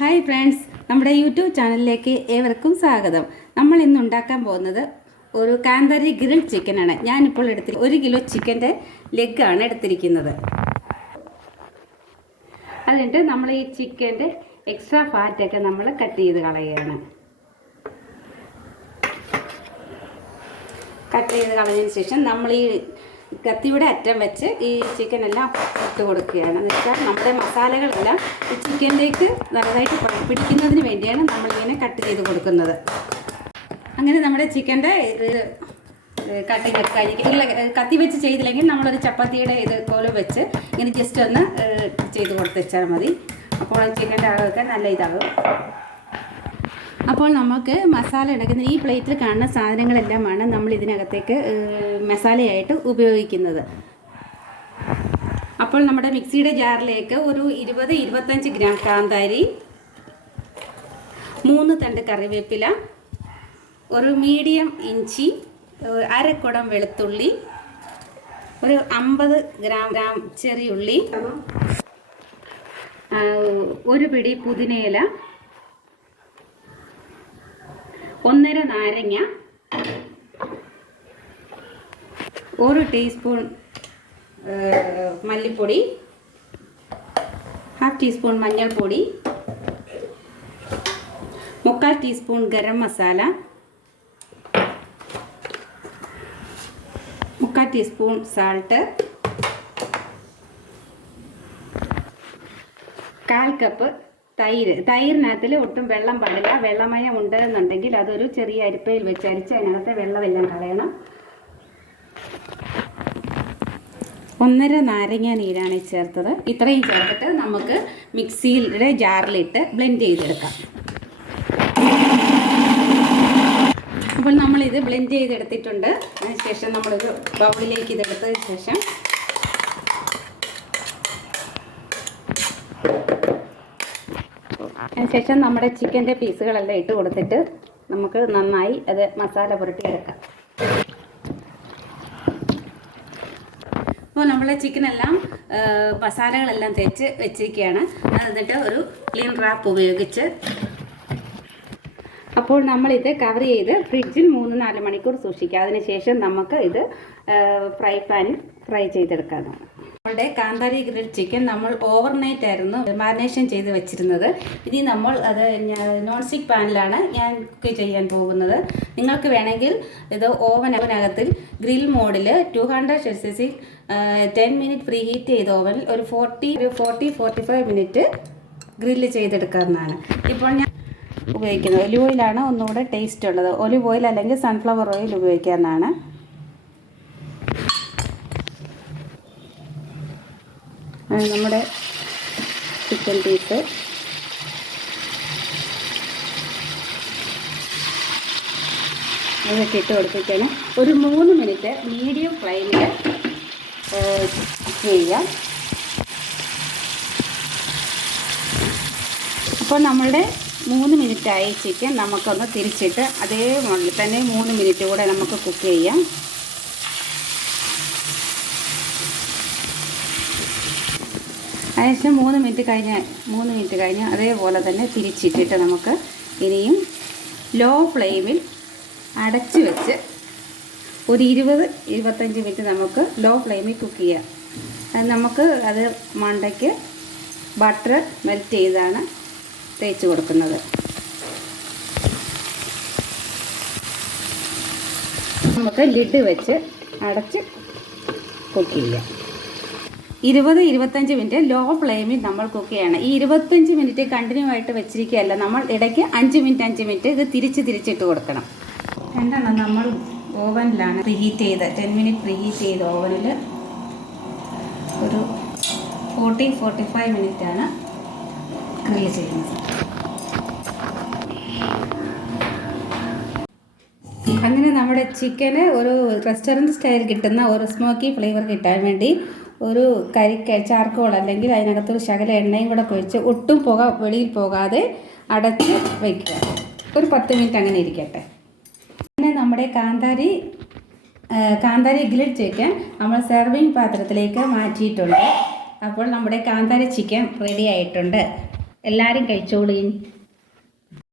Hi friends, നമ്മുടെ YouTube ചാനലിലേക്ക് ഏവർക്കും സ്വാഗതം. നമ്മൾ ഇന്ന് ഉണ്ടാക്കാൻ പോകുന്നത് ഒരു കാന്താരി ഗ്രിൽ ചിക്കനാണ്. ഞാനിപ്പോൾ 1 കിലോ ചിക്കൻ്റെ ലെഗാണ് എടുത്തിരിക്കുന്നത്. അതിട്ട് നമ്മൾ ഈ ചിക്കൻ്റെ എക്സ്ട്രാ ഫാറ്റൊക്കെ നമ്മൾ കട്ട് ചെയ്ത് കളയുകയാണ്. കട്ട് ചെയ്ത് കളഞ്ഞതിന് ശേഷം നമ്മൾ ഈ കത്തിയുടെ അറ്റം വെച്ച് ഈ ചിക്കനെല്ലാം ഇട്ട് കൊടുക്കുകയാണ്. എന്ന് വെച്ചാൽ നമ്മുടെ മസാലകളെല്ലാം ഈ ചിക്കനിലേക്ക് നല്ലതായിട്ട് പിടിക്കുന്നതിന് വേണ്ടിയാണ് നമ്മളിങ്ങനെ കട്ട് ചെയ്ത് കൊടുക്കുന്നത്. അങ്ങനെ നമ്മുടെ ചിക്കൻ്റെ കട്ടിങ് കഴിഞ്ഞില്ല. കത്തി വെച്ച് ചെയ്തില്ലെങ്കിൽ നമ്മളൊരു ചപ്പാത്തിയുടെ പോലെ വെച്ച് ഇങ്ങനെ ജസ്റ്റ് ഒന്ന് ചെയ്ത് കൊടുത്തുവെച്ചാൽ മതി. അപ്പോൾ ചിക്കൻ്റെ അളവൊക്കെ നല്ല ഇതാകും. അപ്പോൾ നമുക്ക് മസാല ഉണ്ടാക്കുന്ന ഈ പ്ലേറ്റിൽ കാണുന്ന സാധനങ്ങളെല്ലാമാണ് നമ്മൾ ഇതിനകത്തേക്ക് മസാലയായിട്ട് ഉപയോഗിക്കുന്നത്. അപ്പോൾ നമ്മുടെ മിക്സിയുടെ ജാറിലേക്ക് ഒരു 20-25 ഗ്രാം കാന്താരി, 3 തണ്ട് കറിവേപ്പില, ഒരു മീഡിയം ഇഞ്ചി, 1/2 കുടം വെളുത്തുള്ളി, ഒരു 50 ഗ്രാം ചെറിയുള്ളി, ഒരു പിടി പുതിനയില, 1/2 നാരങ്ങ, 1 ടീസ്പൂൺ മല്ലിപ്പൊടി, 1/2 ടീസ്പൂൺ മഞ്ഞൾപ്പൊടി, 1/4 teaspoon garam masala, 1/4 teaspoon salt, 1/4 cup തൈര്. തൈരിനകത്തിൽ ഒട്ടും വെള്ളം പാടില്ല. വെള്ളമയം ഉണ്ടെന്നുണ്ടെങ്കിൽ അതൊരു ചെറിയ അരിപ്പയിൽ വെച്ച് അരിച്ച് അതിനകത്തെ വെള്ളമെല്ലാം കളയണം. 1/2 നാരങ്ങ നീരാണ് ചേർത്തത്. ഇത്രയും ചേർത്തിട്ട് നമുക്ക് മിക്സിയുടെ ജാറിലിട്ട് ബ്ലെൻഡ് ചെയ്തെടുക്കാം. അപ്പോൾ നമ്മളിത് ബ്ലെൻഡ് ചെയ്തെടുത്തിട്ടുണ്ട്. അതിനുശേഷം നമ്മളൊരു ബൗളിലേക്ക് ഇതെടുത്തതിന് ശേഷം അതിനുശേഷം നമ്മുടെ ചിക്കൻ്റെ പീസുകളെല്ലാം ഇട്ട് കൊടുത്തിട്ട് നമുക്ക് നന്നായി അത് മസാല പുരട്ടിയെടുക്കാം. അപ്പോൾ നമ്മളെ ചിക്കനെല്ലാം മസാലകളെല്ലാം തേച്ച് വെച്ചിരിക്കുകയാണ്. അത് എന്നിട്ട് ഒരു ക്ലീൻ റാപ്പ് ഉപയോഗിച്ച് അപ്പോൾ നമ്മളിത് കവർ ചെയ്ത് ഫ്രിഡ്ജിൽ 3-4 മണിക്കൂർ സൂക്ഷിക്കുക. അതിനുശേഷം നമുക്ക് ഇത് ഫ്രൈ പാനിൽ ഫ്രൈ ചെയ്തെടുക്കാവുന്നതാണ്. നമ്മളുടെ കാന്താരി ഗ്രിൽ ചിക്കൻ നമ്മൾ ഓവർനൈറ്റ് ആയിരുന്നു മാരിനേഷൻ ചെയ്ത് വെച്ചിരുന്നത്. ഇനി നമ്മൾ അത് നോൺ സ്റ്റിക്ക് പാനിലാണ് ഞാൻ കുക്ക് ചെയ്യാൻ പോകുന്നത്. നിങ്ങൾക്ക് വേണമെങ്കിൽ ഇത് ഓവനകത്തിൽ ഗ്രിൽ മോഡിൽ 200 സെൽഷ്യസിൽ 10 മിനിറ്റ് പ്രീ ഹീറ്റ് ചെയ്ത ഓവനിൽ ഒരു 40-45 മിനിറ്റ് ഗ്രില്ല് ചെയ്തെടുക്കാവുന്നതാണ്. ഇപ്പോൾ ഞാൻ ഉപയോഗിക്കുന്നത് ഒലിവ് ഓയിലാണ് ഒന്നുകൂടെ ടേസ്റ്റ് ഉള്ളത്. ഒലിവ് ഓയിൽ അല്ലെങ്കിൽ സൺഫ്ലവർ ഓയിൽ ഉപയോഗിക്കാവുന്നതാണ്. നമ്മുടെ ചിക്കൻ പീസ് അതൊക്കെ ഇട്ട് കൊടുത്തിട്ടാണ് ഒരു 3 മിനിറ്റ് മീഡിയം ഫ്ലെയിമിൽ ചെയ്യാം. അപ്പോൾ നമ്മളുടെ 3 മിനിറ്റായി ചിക്കൻ നമുക്കൊന്ന് തിരിച്ചിട്ട് അതേ മോഡലിൽ തന്നെ 3 മിനിറ്റ് കൂടെ നമുക്ക് കുക്ക് ചെയ്യാം. അതിനുശേഷം 3 മിനിറ്റ് കഴിഞ്ഞ് അതേപോലെ തന്നെ തിരിച്ചിട്ടിട്ട് നമുക്ക് ഇനിയും ലോ ഫ്ലെയിമിൽ അടച്ച് വെച്ച് ഒരു 20-25 മിനിറ്റ് നമുക്ക് ലോ ഫ്ലെയിമിൽ കുക്ക് ചെയ്യാം. നമുക്ക് അത് മണ്ടയ്ക്ക് ബട്ടർ മെൽറ്റ് ചെയ്താണ് തേച്ച് കൊടുക്കുന്നത്. നമുക്ക് ലിഡ് വെച്ച് അടച്ച് കുക്ക് ചെയ്യാം. 20-25 മിനിറ്റ് ലോ ഫ്ലെയിമിൽ നമ്മൾ കുക്ക് ചെയ്യണം. ഈ 25 മിനിറ്റ് കണ്ടിന്യൂ ആയിട്ട് വെച്ചിരിക്കുകയല്ല, നമ്മൾ ഇടയ്ക്ക് 5 മിനിറ്റ് ഇത് തിരിച്ചിട്ട് കൊടുക്കണം. രണ്ടെണ്ണം നമ്മൾ ഓവനിലാണ് പ്രീഹീറ്റ് ചെയ്ത് 10 മിനിറ്റ് പ്രീഹീറ്റ് ചെയ്ത് ഓവനിൽ ഒരു 40-45 മിനിറ്റാണ് ഗ്രിൽ ചെയ്യുന്നത്. അങ്ങനെ നമ്മുടെ ചിക്കന് ഒരു റെസ്റ്റോറൻറ്റ് സ്റ്റൈൽ കിട്ടുന്ന ഒരു സ്മോക്കി ഫ്ലേവർ കിട്ടാൻ വേണ്ടി ഒരു ചാർക്കോൾ അല്ലെങ്കിൽ അതിനകത്തൊരു ശകല എണ്ണയും കൂടെ ഒഴിച്ച് ഒട്ടും പുക വെളിയിൽ പോകാതെ അടച്ച് വയ്ക്കുക. ഒരു 10 മിനിറ്റ് അങ്ങനെ ഇരിക്കട്ടെ. അങ്ങനെ നമ്മുടെ കാന്താരി ഗ്രിൽ ചിക്കൻ നമ്മൾ സെർവിങ് പാത്രത്തിലേക്ക് മാറ്റിയിട്ടുണ്ട്. അപ്പോൾ നമ്മുടെ കാന്താരി ചിക്കൻ റെഡി ആയിട്ടുണ്ട്. എല്ലാവരും കഴിച്ചോളീൻ.